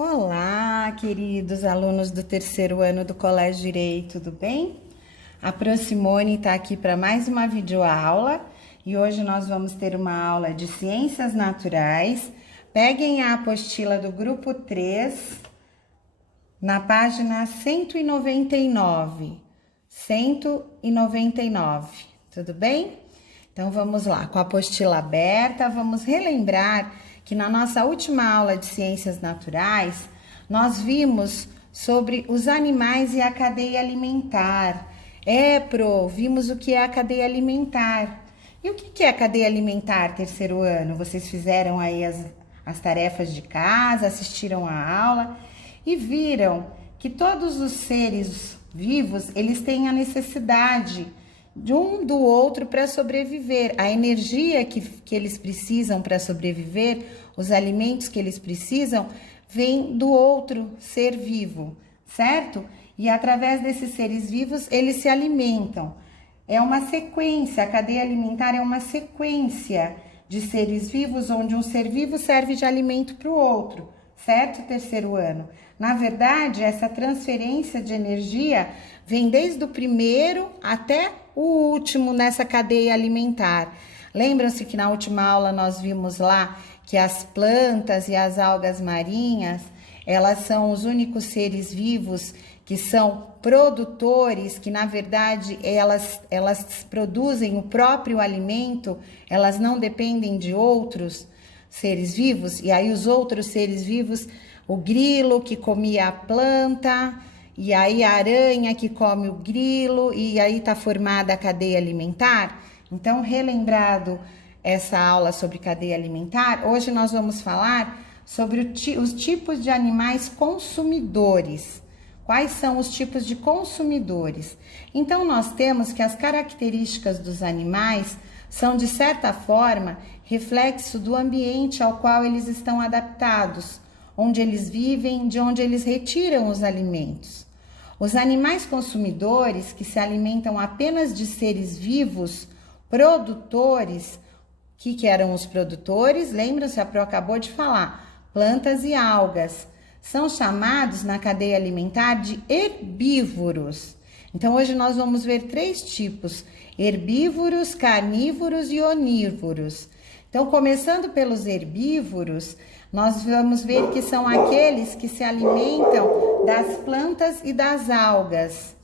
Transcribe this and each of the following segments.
Olá, queridos alunos do terceiro ano do Colégio Direito, tudo bem? A Simone está aqui para mais uma videoaula e hoje nós vamos ter uma aula de Ciências Naturais. Peguem a apostila do grupo 3 na página 199. 199, tudo bem? Então vamos lá, com a apostila aberta, vamos relembrar que na nossa última aula de Ciências Naturais, nós vimos sobre os animais e a cadeia alimentar. Vimos o que é a cadeia alimentar. E o que é a cadeia alimentar, terceiro ano? Vocês fizeram aí as tarefas de casa, assistiram a aula e viram que todos os seres vivos, eles têm a necessidade de um do outro para sobreviver. A energia que eles precisam para sobreviver, os alimentos que eles precisam, vem do outro ser vivo, certo? E através desses seres vivos, eles se alimentam. É uma sequência, a cadeia alimentar é uma sequência de seres vivos, onde um ser vivo serve de alimento para o outro, certo, terceiro ano? Na verdade, essa transferência de energia vem desde o primeiro até o último nessa cadeia alimentar. Lembram-se que na última aula nós vimos lá que as plantas e as algas marinhas, elas são os únicos seres vivos que são produtores, que na verdade elas produzem o próprio alimento, elas não dependem de outros seres vivos, e aí os outros seres vivos, o grilo que comia a planta, e aí a aranha que come o grilo, e aí está formada a cadeia alimentar. Então, relembrado essa aula sobre cadeia alimentar, hoje nós vamos falar sobre os tipos de animais consumidores. Quais são os tipos de consumidores? Então, nós temos que as características dos animais são, de certa forma, reflexo do ambiente ao qual eles estão adaptados, onde eles vivem, de onde eles retiram os alimentos. Os animais consumidores, que se alimentam apenas de seres vivos, produtores, que eram os produtores? Lembram-se, a Pro acabou de falar, plantas e algas, são chamados na cadeia alimentar de herbívoros. Então, hoje nós vamos ver 3 tipos, herbívoros, carnívoros e onívoros. Então, começando pelos herbívoros, nós vamos ver que são aqueles que se alimentam das plantas e das algas,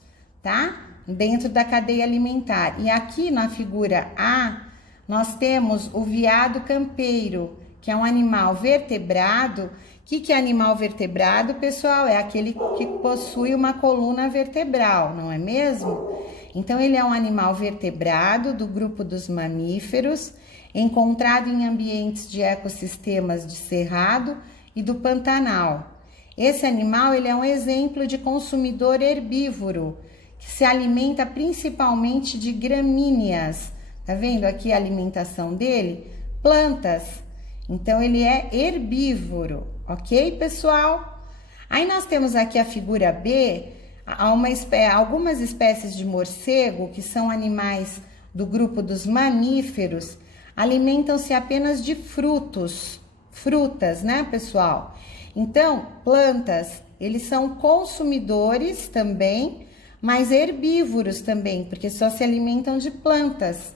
tá? Dentro da cadeia alimentar. E aqui na figura A, nós temos o veado campeiro, que é um animal vertebrado. O que é animal vertebrado, pessoal? É aquele que possui uma coluna vertebral, não é mesmo? Então, ele é um animal vertebrado do grupo dos mamíferos, encontrado em ambientes de ecossistemas de cerrado e do Pantanal. Esse animal, ele é um exemplo de consumidor herbívoro, que se alimenta principalmente de gramíneas. Tá vendo aqui a alimentação dele? Plantas. Então, ele é herbívoro, ok, pessoal? Aí nós temos aqui a figura B, algumas espécies de morcego, que são animais do grupo dos mamíferos, alimentam-se apenas de frutas, né, pessoal? Então, plantas, eles são consumidores também, mas herbívoros também, porque só se alimentam de plantas.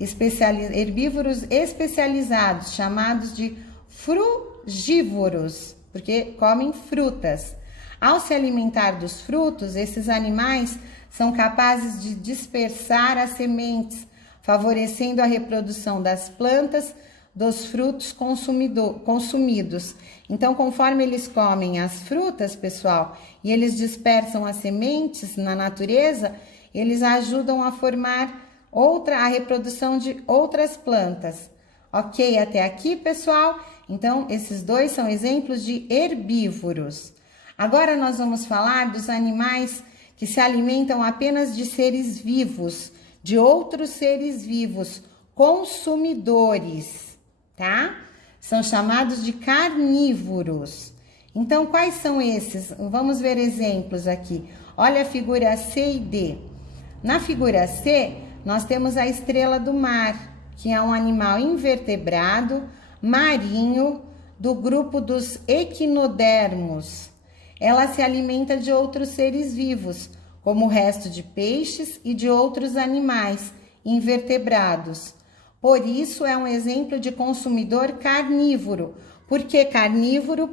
Herbívoros especializados, chamados de frugívoros, porque comem frutas. Ao se alimentar dos frutos, esses animais são capazes de dispersar as sementes, favorecendo a reprodução das plantas dos frutos consumidos. Então, conforme eles comem as frutas, pessoal, e eles dispersam as sementes na natureza, eles ajudam a formar a reprodução de outras plantas. Ok, até aqui, pessoal? Então, esses 2 são exemplos de herbívoros. Agora, nós vamos falar dos animais que se alimentam apenas de seres vivos, de outros seres vivos, consumidores, tá? São chamados de carnívoros. Então, quais são esses? Vamos ver exemplos aqui. Olha a figura C e D. Na figura C, nós temos a estrela do mar, que é um animal invertebrado, marinho, do grupo dos equinodermos. Ela se alimenta de outros seres vivos, como o resto de peixes e de outros animais invertebrados. Por isso, é um exemplo de consumidor carnívoro. Por que carnívoro,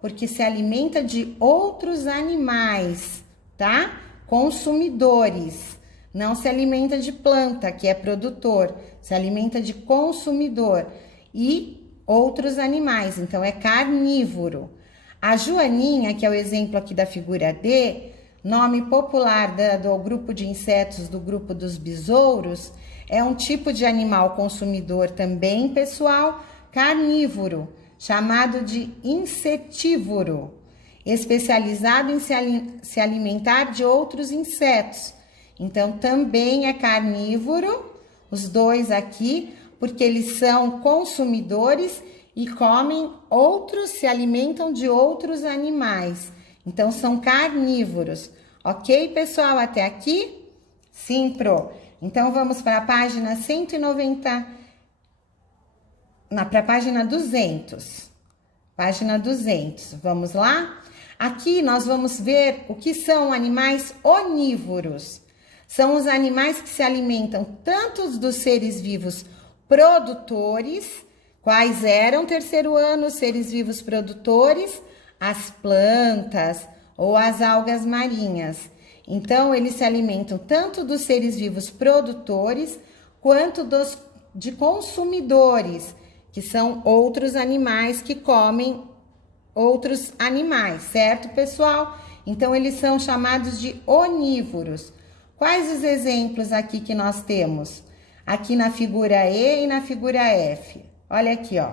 Porque se alimenta de outros animais, tá? Consumidores. Não se alimenta de planta, que é produtor. Se alimenta de consumidor e outros animais. Então, é carnívoro. A joaninha, que é o exemplo aqui da figura D, nome popular do grupo de insetos do grupo dos besouros, é um tipo de animal consumidor também, pessoal, carnívoro, chamado de insetívoro, especializado em se alimentar de outros insetos. Então, também é carnívoro, os dois aqui, porque eles são consumidores e comem outros, se alimentam de outros animais. Então, são carnívoros. Ok, pessoal? Até aqui? Sim, Então, vamos para a página 190, para a página 200. Página 200, vamos lá? Aqui nós vamos ver o que são animais onívoros. São os animais que se alimentam tanto dos seres vivos produtores. Quais eram, terceiro ano, os seres vivos produtores? As plantas ou as algas marinhas. Então, eles se alimentam tanto dos seres vivos produtores, quanto de consumidores, que são outros animais que comem outros animais, certo, pessoal? Então, eles são chamados de onívoros. Quais os exemplos aqui que nós temos? Aqui na figura E e na figura F. Olha aqui, ó.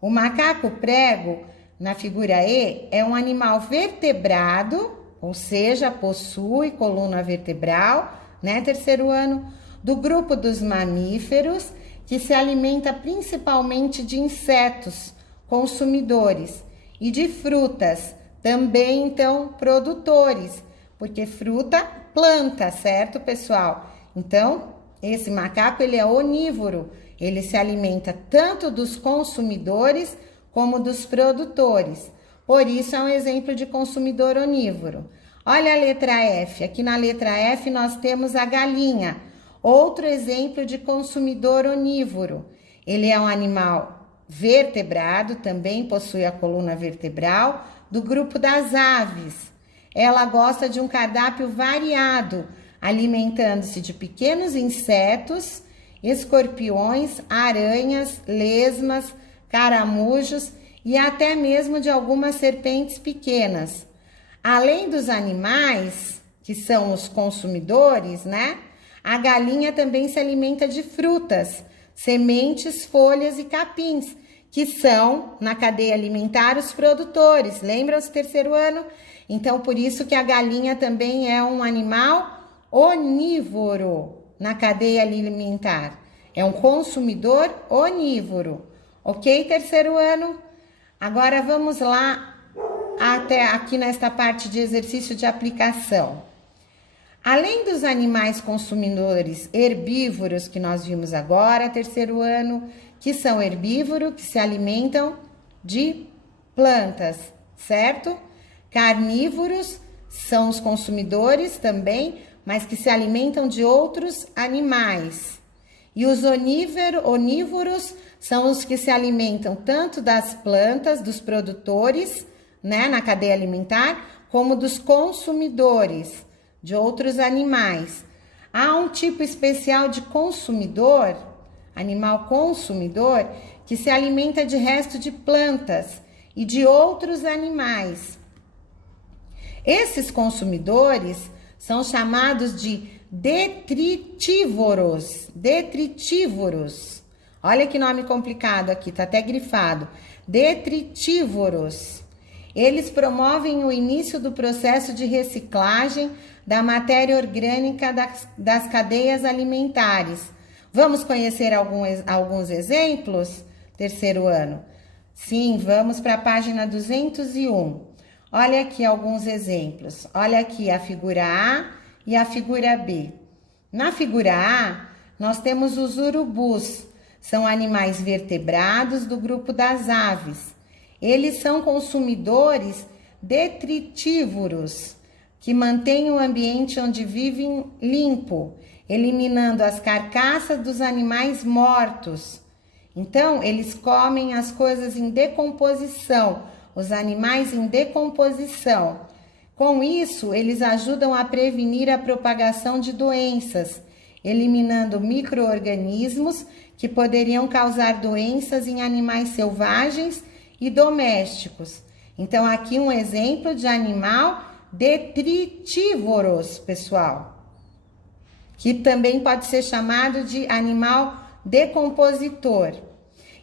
O macaco prego, na figura E, é um animal vertebrado, ou seja, possui coluna vertebral, né, terceiro ano, do grupo dos mamíferos, que se alimenta principalmente de insetos consumidores e de frutas, também, então, produtores, porque fruta, planta, certo, pessoal? Então, esse macaco, ele é onívoro. Ele se alimenta tanto dos consumidores como dos produtores. Por isso, é um exemplo de consumidor onívoro. Olha a letra F. Aqui na letra F, nós temos a galinha. Outro exemplo de consumidor onívoro. Ele é um animal vertebrado, também possui a coluna vertebral, do grupo das aves. Ela gosta de um cardápio variado, alimentando-se de pequenos insetos, escorpiões, aranhas, lesmas, caramujos e até mesmo de algumas serpentes pequenas. Além dos animais, que são os consumidores, né? A galinha também se alimenta de frutas, sementes, folhas e capins, que são, na cadeia alimentar, os produtores. Lembram-se, terceiro ano? Então, por isso que a galinha também é um animal onívoro na cadeia alimentar. É um consumidor onívoro. Ok, terceiro ano? Agora vamos lá até aqui nesta parte de exercício de aplicação. Além dos animais consumidores herbívoros que nós vimos agora, terceiro ano, que são herbívoros, que se alimentam de plantas, certo? Carnívoros são os consumidores também, mas que se alimentam de outros animais. E os onívoros são os que se alimentam tanto das plantas, dos produtores, né, na cadeia alimentar, como dos consumidores, de outros animais. Há um tipo especial de consumidor, animal consumidor, que se alimenta de resto de plantas e de outros animais. Esses consumidores são chamados de detritívoros. Detritívoros. Olha que nome complicado aqui, tá até grifado. Detritívoros. Eles promovem o início do processo de reciclagem da matéria orgânica das cadeias alimentares. Vamos conhecer alguns exemplos? Terceiro ano. Sim, vamos para a página 201. Olha aqui alguns exemplos. Olha aqui a figura A e a figura B. Na figura A, nós temos os urubus. São animais vertebrados do grupo das aves. Eles são consumidores detritívoros, que mantêm o ambiente onde vivem limpo, eliminando as carcaças dos animais mortos. Então, eles comem as coisas em decomposição, os animais em decomposição. Com isso, eles ajudam a prevenir a propagação de doenças, eliminando micro-organismos que poderiam causar doenças em animais selvagens e domésticos. Então, aqui um exemplo de animal detritívoros, pessoal, que também pode ser chamado de animal decompositor.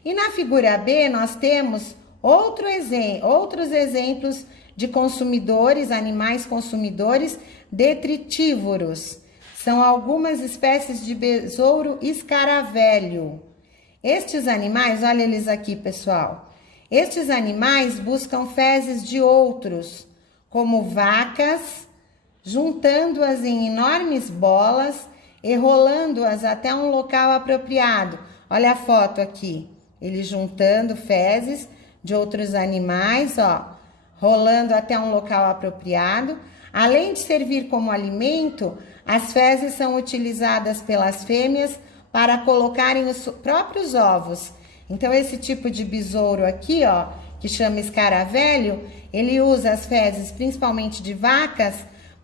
E na figura B, nós temos outros exemplos de consumidores, animais consumidores detritívoros. São algumas espécies de besouro escaravelho. Estes animais, olha eles aqui, pessoal. Estes animais buscam fezes de outros, como vacas, juntando-as em enormes bolas e rolando-as até um local apropriado. Olha a foto aqui. Ele juntando fezes de outros animais, ó, rolando até um local apropriado. Além de servir como alimento, as fezes são utilizadas pelas fêmeas para colocarem os próprios ovos. Então, esse tipo de besouro aqui, ó, que chama escaravelho, ele usa as fezes, principalmente de vacas,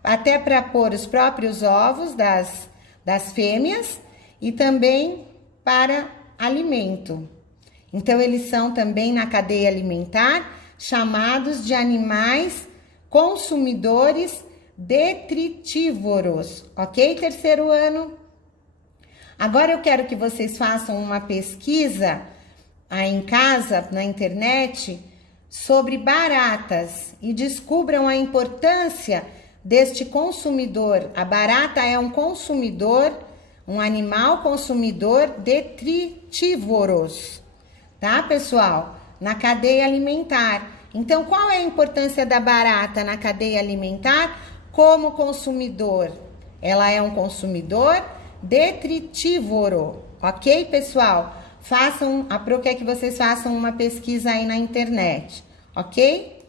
até para pôr os próprios ovos das fêmeas e também para alimento. Então, eles são também na cadeia alimentar chamados de animais consumidores detritívoros, ok? Terceiro ano. Agora eu quero que vocês façam uma pesquisa aí em casa, na internet, sobre baratas e descubram a importância deste consumidor. A barata é um consumidor, um animal consumidor detritívoros, tá, pessoal? Na cadeia alimentar. Então, qual é a importância da barata na cadeia alimentar como consumidor? Ela é um consumidor detritívoro, ok, pessoal? A Pro quer que vocês façam uma pesquisa aí na internet, ok?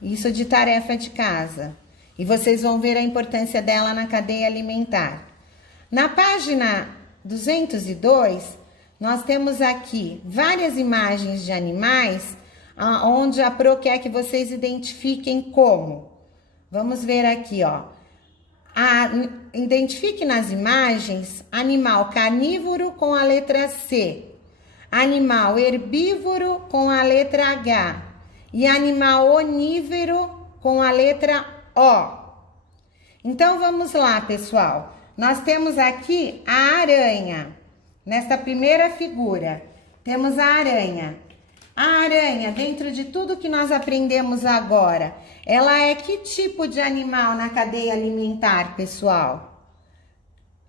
Isso de tarefa de casa. E vocês vão ver a importância dela na cadeia alimentar. Na página 202, nós temos aqui várias imagens de animais, onde a Pro quer que vocês identifiquem como. Vamos ver aqui, ó. Identifique nas imagens animal carnívoro com a letra C, animal herbívoro com a letra H e animal onívoro com a letra O. Então, vamos lá, pessoal. Nós temos aqui a aranha. Nesta primeira figura, temos a aranha. A aranha, dentro de tudo que nós aprendemos agora, ela é que tipo de animal na cadeia alimentar, pessoal?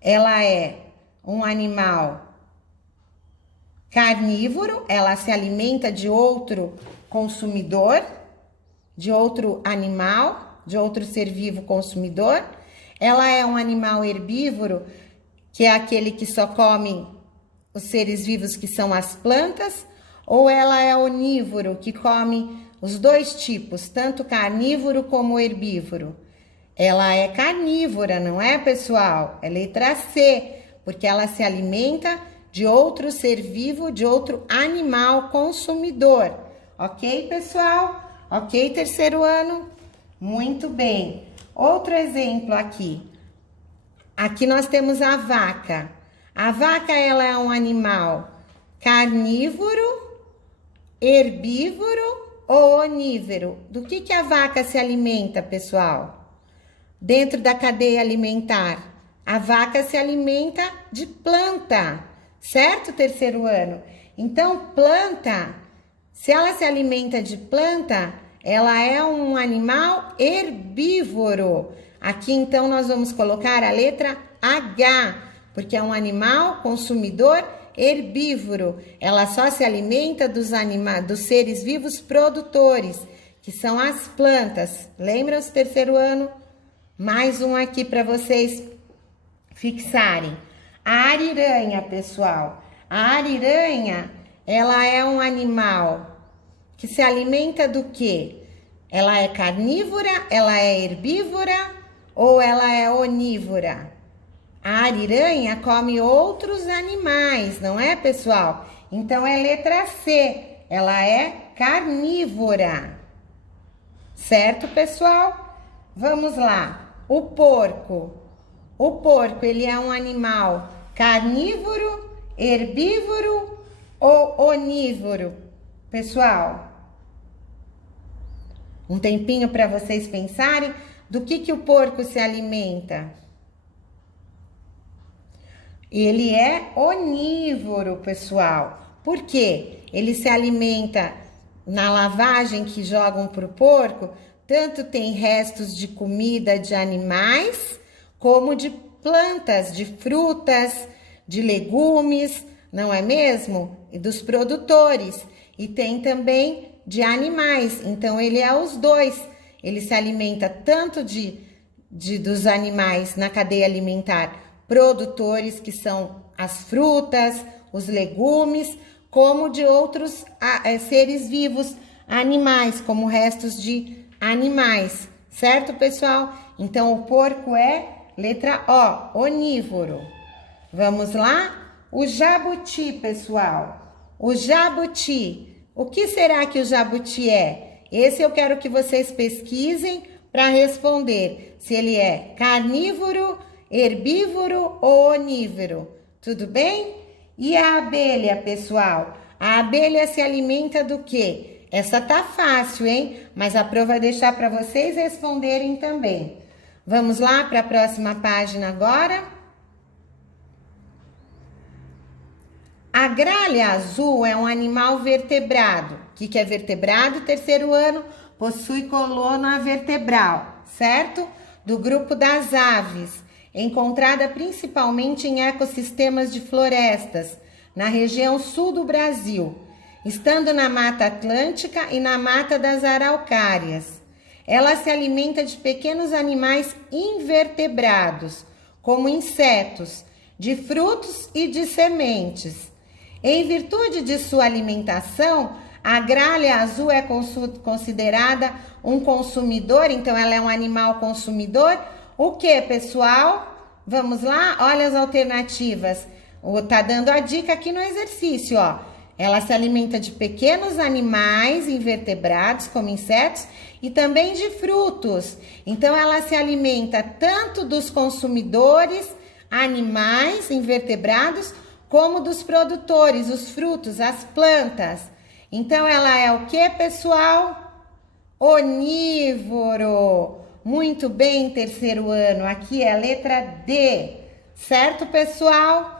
Ela é um animal carnívoro, ela se alimenta de outro consumidor, de outro animal, de outro ser vivo consumidor. Ela é um animal herbívoro, que é aquele que só come os seres vivos que são as plantas, ou ela é onívoro, que come os dois tipos, tanto carnívoro como herbívoro? Ela é carnívora, não é, pessoal? É letra C, porque ela se alimenta de outro ser vivo, de outro animal consumidor. Ok, pessoal? Ok, terceiro ano? Muito bem. Outro exemplo aqui. Aqui nós temos a vaca. A vaca, ela é um animal carnívoro, herbívoro ou onívoro? Do que a vaca se alimenta, pessoal? Dentro da cadeia alimentar, a vaca se alimenta de planta, certo, terceiro ano? Então, planta, se ela se alimenta de planta, ela é um animal herbívoro. Aqui, então, nós vamos colocar a letra H, porque é um animal consumidor herbívoro. Ela só se alimenta dos seres vivos produtores, que são as plantas. Lembram-se, terceiro ano? Mais um aqui para vocês fixarem. A ariranha, pessoal. A ariranha, ela é um animal que se alimenta do quê? Ela é carnívora, ela é herbívora ou ela é onívora? A ariranha come outros animais, não é, pessoal? Então é letra C, ela é carnívora. Certo, pessoal? Vamos lá. O porco. O porco, ele é um animal carnívoro, herbívoro ou onívoro? Pessoal, um tempinho para vocês pensarem do que o porco se alimenta. Ele é onívoro, pessoal. Por quê? Ele se alimenta na lavagem que jogam para o porco, tanto tem restos de comida de animais, como de plantas, de frutas, de legumes, não é mesmo? E dos produtores. E tem também de animais. Então, ele é os dois. Ele se alimenta tanto dos animais na cadeia alimentar produtores, que são as frutas, os legumes, como de outros seres vivos, animais, como restos de animais, certo, pessoal? Então, o porco é letra O, onívoro. Vamos lá? O jabuti, pessoal. O jabuti. O que será que o jabuti é? Esse eu quero que vocês pesquisem para responder se ele é carnívoro, herbívoro ou onívoro. Tudo bem? E a abelha, pessoal? A abelha se alimenta do quê? Essa tá fácil, hein? Mas a prova vai deixar para vocês responderem também. Vamos lá para a próxima página agora? A gralha azul é um animal vertebrado. O que é vertebrado? Terceiro ano, possui coluna vertebral, certo? Do grupo das aves, encontrada principalmente em ecossistemas de florestas, na região sul do Brasil, estando na Mata Atlântica e na Mata das Araucárias. Ela se alimenta de pequenos animais invertebrados, como insetos, de frutos e de sementes. Em virtude de sua alimentação, a gralha azul é considerada um consumidor, então ela é um animal consumidor. O que, pessoal? Vamos lá? Olha as alternativas. Tá dando a dica aqui no exercício, ó. Ela se alimenta de pequenos animais invertebrados, como insetos, e também de frutos. Então, ela se alimenta tanto dos consumidores, animais invertebrados, como dos produtores, os frutos, as plantas. Então, ela é o que, pessoal? Onívoro. Muito bem, terceiro ano. Aqui é a letra D. Certo, pessoal?